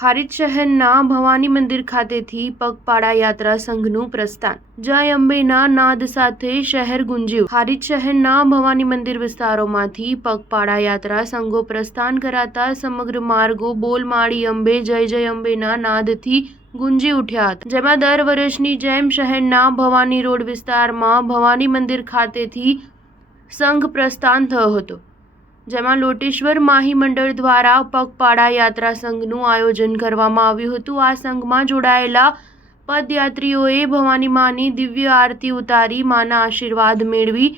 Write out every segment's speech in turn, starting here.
હારીજ શહેરના ભવાની મંદિર ખાતેથી પગપાળા યાત્રા સંઘનું પ્રસ્થાન। જય અંબેના નાદ સાથે શહેર ગુંજ્યું। હારીજ શહેરના ભવાની મંદિર વિસ્તારોમાંથી પગપાળા યાત્રા સંઘો પ્રસ્થાન કરાતા સમગ્ર માર્ગો બોલ માળી અંબે જય જય અંબેના નાદથી ગુંજી ઉઠ્યા હતા। જેમાં દર વર્ષની જેમ શહેરના ભવાની રોડ વિસ્તારમાં ભવાની મંદિર ખાતેથી સંઘ પ્રસ્થાન થયો હતો, જેમાં લોટેશ્વર માહી મંડળ દ્વારા પગપાળા યાત્રા સંઘનું આયોજન કરવામાં આવ્યું હતું। આ સંઘમાં જોડાયેલા પદયાત્રીઓએ ભવાની માની દિવ્ય આરતી ઉતારી માના આશીર્વાદ મેળવી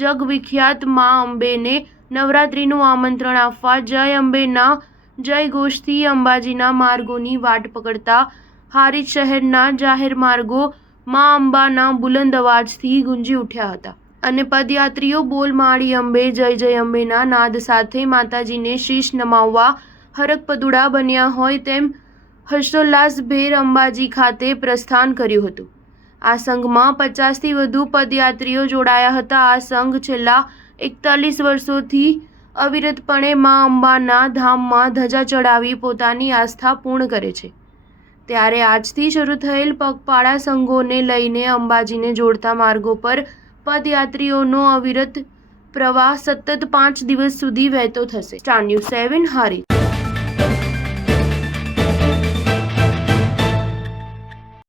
જગવિખ્યાત મા અંબેને નવરાત્રિનું આમંત્રણ આપવા જય અંબેના જય ઘોષથી અંબાજીના માર્ગોની વાટ પકડતા હારીજ શહેરના જાહેર માર્ગો મા અંબાના બુલંદ અવાજથી ગુંજી ઉઠ્યા હતા અને પદયાત્રીઓ બોલ માળી અંબે જય જય અંબેના નાદ સાથે માતાજીને શીશ નમાવવા હરકપદુડા બન્યા હોય તેમ હર્ષોલ્લાસભેર અંબાજી ખાતે પ્રસ્થાન કર્યું હતું। આ સંઘમાં 50થી વધુ પદયાત્રીઓ જોડાયા હતા। આ સંઘ છેલ્લા 41 વર્ષોથી અવિરતપણે મા અંબાના ધામમાં ધજા ચડાવી પોતાની આસ્થા પૂર્ણ કરે છે। ત્યારે આજથી શરૂ થયેલ પગપાળા સંઘોને લઈને અંબાજીને જોડતા માર્ગો પર પદયાત્રીઓનો અવિરત પ્રવાહ સતત 5 દિવસ સુધી વહેતો થશે। Star news 7 Harij.